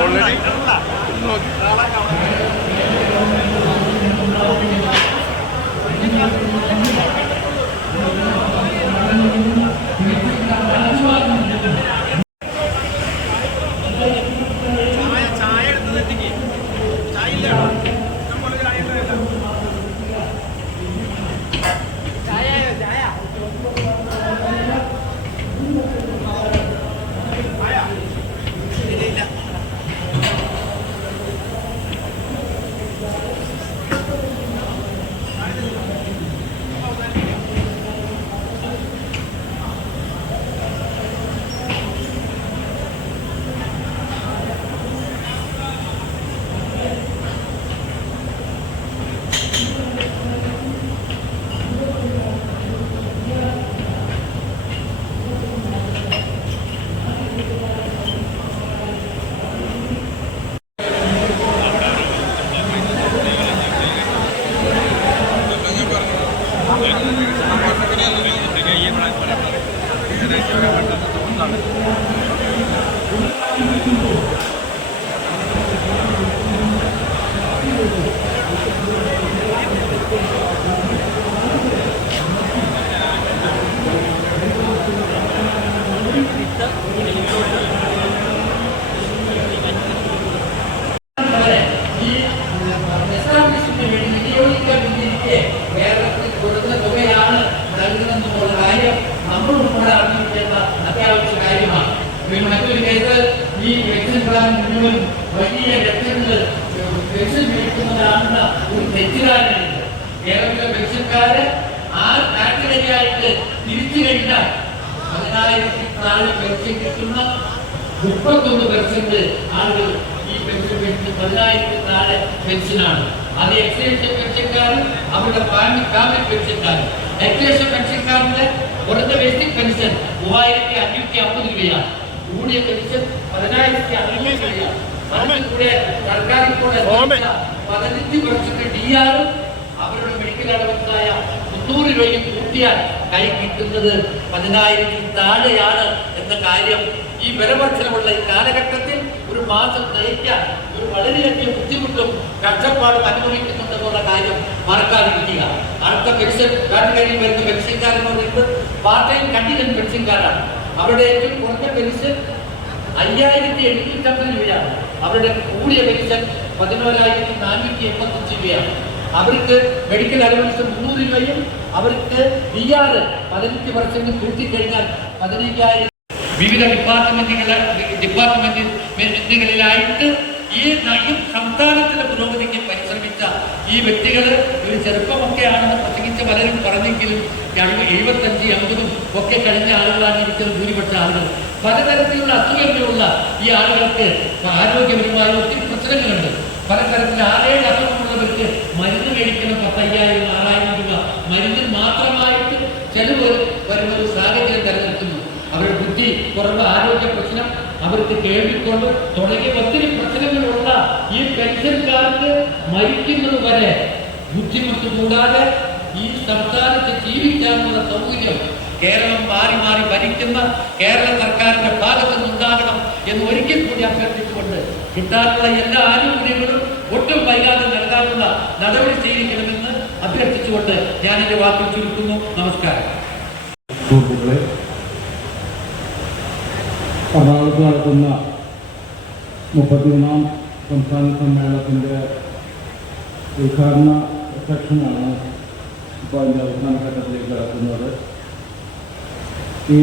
Already നോക്കി ഈ പിന്നെ മറ്റൊരു കേസ് ഈ പെൻഷൻ പ്ലാൻ മുഴുവൻ വലിയ ലക്ഷങ്ങൾ പെൻഷൻ മേടിക്കുന്നതാണെന്ന ഒരു തെറ്റിദ്ധാരണയുണ്ട് കേരളത്തിലെ പെൻഷൻകാര് ആ കാറ്റഗറിയായിട്ട് തിരിച്ചു കഴിഞ്ഞാൽ പതിനായിരത്തി താഴെ പെൻഷൻ കിട്ടുന്ന മുപ്പത്തൊന്ന് പെർസെന്റ് ആളുകൾ ഈ പെൻഷൻ പെൻഷൻ പതിനായിരത്തി താഴെ പെൻഷനാണ്. അത് എക്സൈസ് പെൻഷൻകാരും അവരുടെ ഫാമിലി ഫാമിലി പെൻഷൻകാരും. എക്സൈസ് പെൻഷൻകാരുടെ കുറഞ്ഞ ബേസിക് പെൻഷൻ മൂവായിരത്തി അഞ്ഞൂറ്റി അമ്പത് രൂപയാണ്. കൂടിയ പെൻഷൻ പതിനായിരത്തി നൽകിയ പതിനഞ്ച് പെർസെന്റ് ഡി ആറും അവരുടെ മെഡിക്കൽ അലവൻസായ മുന്നൂറ് രൂപയും കൂട്ടിയാൽ കൈ കിട്ടുന്നത് പതിനായിരത്തിൽ താഴെയാണ് എന്ന കാര്യം ഈ വിലവർദ്ധനമുള്ള ഈ കാലഘട്ടത്തിൽ ഒരു മാസം നയിക്കാൻ ഒരു വളരെയധികം ബുദ്ധിമുട്ടും കഷ്ടപ്പാടും അനുഭവിക്കുന്നുണ്ടെന്നുള്ള കാര്യം മറക്കാതിരിക്കുക. അടുത്ത പെൻഷൻ കാറ്റഗറി വരുന്ന പെൻഷൻകാരെന്ന് പറയുന്നത് പാർട്ട് ടൈം കണ്ടിജൻ പെൻഷൻകാരാണ്. അവരുടെ ഏറ്റവും കുറഞ്ഞ പെൻഷൻ അയ്യായിരത്തി എണ്ണൂറ്റമ്പത് രൂപയാണ്. അവരുടെ കൂടിയ പെൻഷൻ പതിനോരായിരത്തി നാനൂറ്റി എൺപത്തഞ്ച് രൂപയാണ്. അവർക്ക് മെഡിക്കൽ അലവൻസ് മുന്നൂറ് രൂപയും അവർക്ക് ഡി ആർ പതിനഞ്ച് പെർസെന്റ് കൂട്ടിക്കഴിഞ്ഞാൽ പതിനയ്യായിരം. വിവിധ ഡിപ്പാർട്ട്മെന്റുകളെ ഡിപ്പാർട്ട്മെന്റുകളിലായിട്ട് ഈ സംസ്ഥാനത്തിന്റെ പുരോഗതിക്ക് ഈ വ്യക്തികൾ ഒരു ചെറുപ്പമൊക്കെ ആണെന്ന് പ്രസംഗിച്ച പലരും പറഞ്ഞെങ്കിലും ഞങ്ങൾ എഴുപത്തഞ്ച് അമ്പതും ഒക്കെ കഴിഞ്ഞ ആളുകളാണ് ഇരിക്കുന്ന ഭൂരിപക്ഷ ആളുകൾ. പലതരത്തിലുള്ള അസുഖങ്ങളുള്ള ഈ ആളുകൾക്ക് ആരോഗ്യപരമായ ഒത്തിരി പ്രശ്നങ്ങളുണ്ട്. പലതരത്തിൽ ആറേഴ് അസുഖമുള്ളവർക്ക് മരുന്ന് മേടിക്കണം പത്തയ്യായിരം ആറായിരം രൂപ. മരുന്ന് മാത്രമായിട്ട് ചെലവ് വരുന്ന ഒരു സാഹചര്യം തിരഞ്ഞെടുക്കുന്നു അവരുടെ ബുദ്ധി കുറവ് ആരോഗ്യ പ്രശ്നം അവർക്ക് കേൾവിക്കൊണ്ട് തുടങ്ങിയ ഒത്തിരി പ്രശ്നങ്ങളുള്ള ഈ പെൻഷൻകാർക്ക് മരിക്കുന്നത് വരെ ബുദ്ധിമുട്ട് കൂടാതെ ഈ സംസ്ഥാനത്ത് ജീവിക്കാനുള്ള സൗകര്യം കേരളം മാറി മാറി ഭരിക്കുന്ന കേരള സർക്കാരിന്റെ ഭാഗത്ത് നിന്നുണ്ടാകണം എന്ന് ഒരിക്കൽ കൂടി അഭ്യർത്ഥിച്ചുകൊണ്ട് കിട്ടാനുള്ള എല്ലാ ആനുകൂല്യങ്ങളും ഒട്ടും വൈകാതെ നൽകാനുള്ള നടപടി സ്വീകരിക്കണമെന്ന് അഭ്യർത്ഥിച്ചുകൊണ്ട് ഞാൻ എന്റെ വാക്കിൽ ചുരുക്കുന്നു. നമസ്കാരം. എറണാകുളത്ത് നടക്കുന്ന മുപ്പത്തിയൊന്നാം സംസ്ഥാന സമ്മേളനത്തിന്റെ ഉദ്ഘാടന സെക്ഷനാണ് ഇപ്പോൾ അതിന്റെ അവസാന ഘട്ടത്തിലേക്ക് കടക്കുന്നത്. ഈ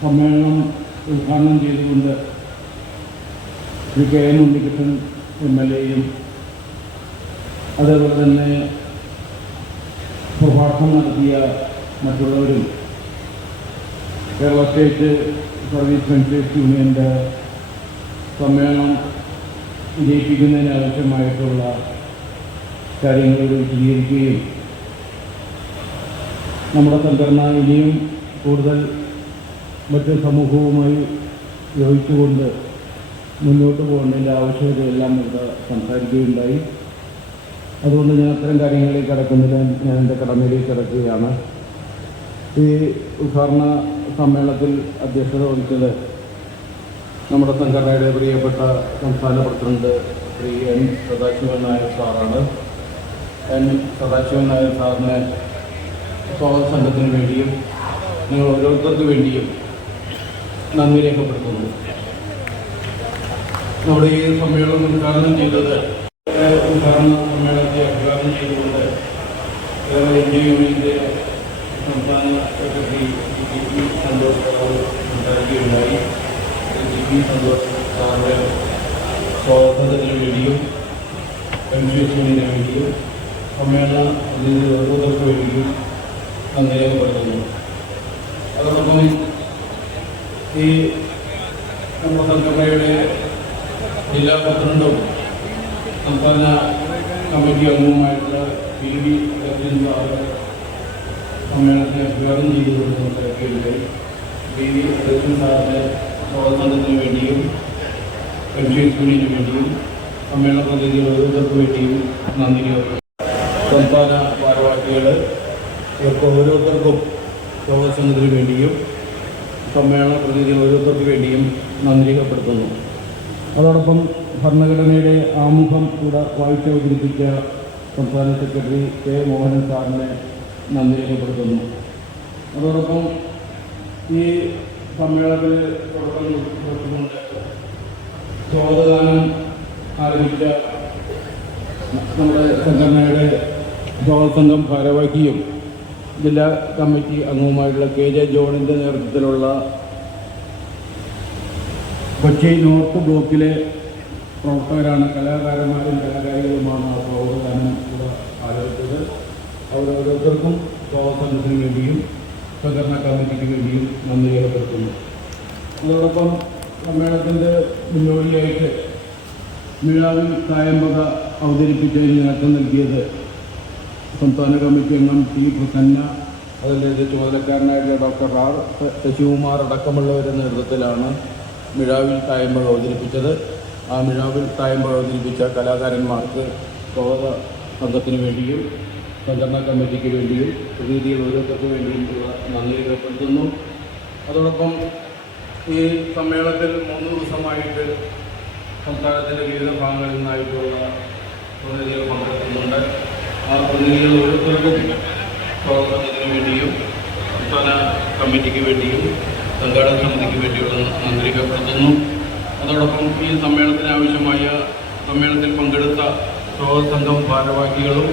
സമ്മേളനം ഉദ്ഘാടനം ചെയ്തുകൊണ്ട് Shri K N Unnikrishnan M L എയും അതേപോലെ തന്നെ പ്രഭാഷണം നടത്തിയ മറ്റുള്ളവരും കേരള സ്റ്റേറ്റ് സർവീസ് പെൻഷേഴ്സ് യൂണിയന്റെ സമ്മേളനം വിജയിപ്പിക്കുന്നതിന് ആവശ്യമായിട്ടുള്ള കാര്യങ്ങളോട് വിശദീകരിക്കുകയും നമ്മുടെ സംഘടന ഇനിയും കൂടുതൽ മറ്റ് സമൂഹവുമായി യോജിച്ചുകൊണ്ട് മുന്നോട്ട് പോകേണ്ടതിന്റെ ആവശ്യകതയെല്ലാം ഇവിടെ സംസാരിക്കുകയുണ്ടായി. അതുകൊണ്ട് ഞാൻ അത്തരം കാര്യങ്ങളിലേക്ക് കടക്കുന്നില്ല. ഞാൻ എന്റെ കടമയിലേക്ക് കിടക്കുകയാണ്. ഈ ഉദ്ഘാടന സമ്മേളനത്തിൽ അധ്യക്ഷത വഹിച്ചത് നമ്മുടെ സംഘടനയുടെ പ്രിയപ്പെട്ട സംസ്ഥാന പ്രസിഡന്റ് ശ്രീ എൻ സദാശിവൻ നായർ സാറാണ്. എൻ സദാശിവൻ നായർ സാറിന് സ്വാഗത സംഘത്തിന് വേണ്ടിയും നിങ്ങൾ ഓരോരുത്തർക്ക് വേണ്ടിയും നന്ദി രേഖപ്പെടുത്തുന്നു. നമ്മുടെ ഈ സമ്മേളനം ഉദ്ഘാടനം ചെയ്തത് ഉദ്ഘാടന സമ്മേളനത്തെ ഉദ്ഘാടനം ചെയ്തുകൊണ്ട് ഇന്ത്യ യൂണിയന്റെ സംസ്ഥാന secretary Santhosh Rao സംസാരിക്കുകയുണ്ടായി. G P Santhosh M G വേണ്ടിയും കൺഫ്യൂഷനിന് വേണ്ടിയും സമ്മേളന ഓരോരുത്തർക്ക് വേണ്ടിയും നന്ദി രേഖപ്പെടുത്തുന്നു അതോടൊപ്പം ഈ സംഘടനയുടെ ജില്ലാ പ്രസിഡന്റും സംസ്ഥാന കമ്മിറ്റി അംഗവുമായിട്ടുള്ള പി സാറ് സമ്മേളനത്തെ ഉദ്ഘാടനം ചെയ്തുകൊണ്ട് സംസാരിക്കുകയുണ്ടായി സംസ്ഥാന ഭാരവാഹികൾ ഓരോരുത്തർക്കും സ്വാതന്ത്ര്യത്തിന് വേണ്ടിയും സമ്മേളന പ്രതിനിധി ഓരോരുത്തർക്ക് വേണ്ടിയും നന്ദി അതോടൊപ്പം ഭരണഘടനയുടെ ആമുഖം കൂടെ വായിച്ച് അവതരിപ്പിച്ച സംസ്ഥാന സെക്രട്ടറി കെ മോഹനൻ സാറിനെ നന്ദി രേഖപ്പെടുത്തുന്നു. അതോടൊപ്പം ഈ സമ്മേളനത്തിൽ തുടക്കം കൊടുക്കുന്നുണ്ട് സ്വാഗതഗാനം ആരംഭിച്ച നമ്മുടെ സംഘടനയുടെ ചോദസംഘം സംഘം ഭാരവാഹിയും ജില്ലാ കമ്മിറ്റി അംഗവുമായിട്ടുള്ള കെ ജെ ജോണിന്റെ നേതൃത്വത്തിലുള്ള കൊച്ചി നോർത്ത് ബ്ലോക്കിലെ പ്രവർത്തകരാണ് കലാകാരന്മാരും കലാകാരികളുമാണ് ആ കൂടെ ആരംഭിച്ചത്. അവരോരോരുത്തർക്കും സ്വാഗതത്തിന് വേണ്ടിയും സംഘടനാ കമ്മിറ്റിക്ക് വേണ്ടിയും നന്ദി രേഖപ്പെടുത്തുന്നു. അതോടൊപ്പം സമ്മേളനത്തിന്റെ മുന്നോടിയായിട്ട് മീഴാവിൽ തായമ്പക അവതരിപ്പിച്ചതിന് നേതൃത്വം നൽകിയത് സംസ്ഥാന കമ്മിറ്റി അംഗം ടി പ്രസന്ന അതിന്റെ ചുമതലക്കാരനായിട്ടുള്ള ഡോക്ടർ ആർ ശശികുമാർ അടക്കമുള്ളവരുടെ നേതൃത്വത്തിലാണ് മിഴാവിൽ തായമ്പക അവതരിപ്പിച്ചത്. ആ മിഴാവിൽ തായമ്പക അവതരിപ്പിച്ച കലാകാരന്മാർക്ക് സ്വാഗത സംഘത്തിന് വേണ്ടിയും സംഘടനാ കമ്മിറ്റിക്ക് വേണ്ടിയും പ്രതിനിധികൾ ഓരോരുത്തർക്ക് വേണ്ടിയും നന്ദി രേഖപ്പെടുത്തുന്നു. അതോടൊപ്പം ഈ സമ്മേളനത്തിൽ മൂന്ന് ദിവസമായിട്ട് സംസ്ഥാനത്തിന്റെ വിവിധ ഭാഗങ്ങളിൽ നിന്നായിട്ടുള്ള പ്രതിനിധികൾ പങ്കെടുക്കുന്നുണ്ട്. ആ പ്രതിനിധികൾ ഓരോരുത്തർക്കും പ്രവർത്തനത്തിന് വേണ്ടിയും സംസ്ഥാന കമ്മിറ്റിക്ക് വേണ്ടിയും സംഘാടക സമിതിക്ക് വേണ്ടിയുള്ള നന്ദി രേഖപ്പെടുത്തുന്നു. അതോടൊപ്പം ഈ സമ്മേളനത്തിന് ആവശ്യമായ സമ്മേളനത്തിൽ പങ്കെടുത്ത സംഘം ഭാരവാഹികളും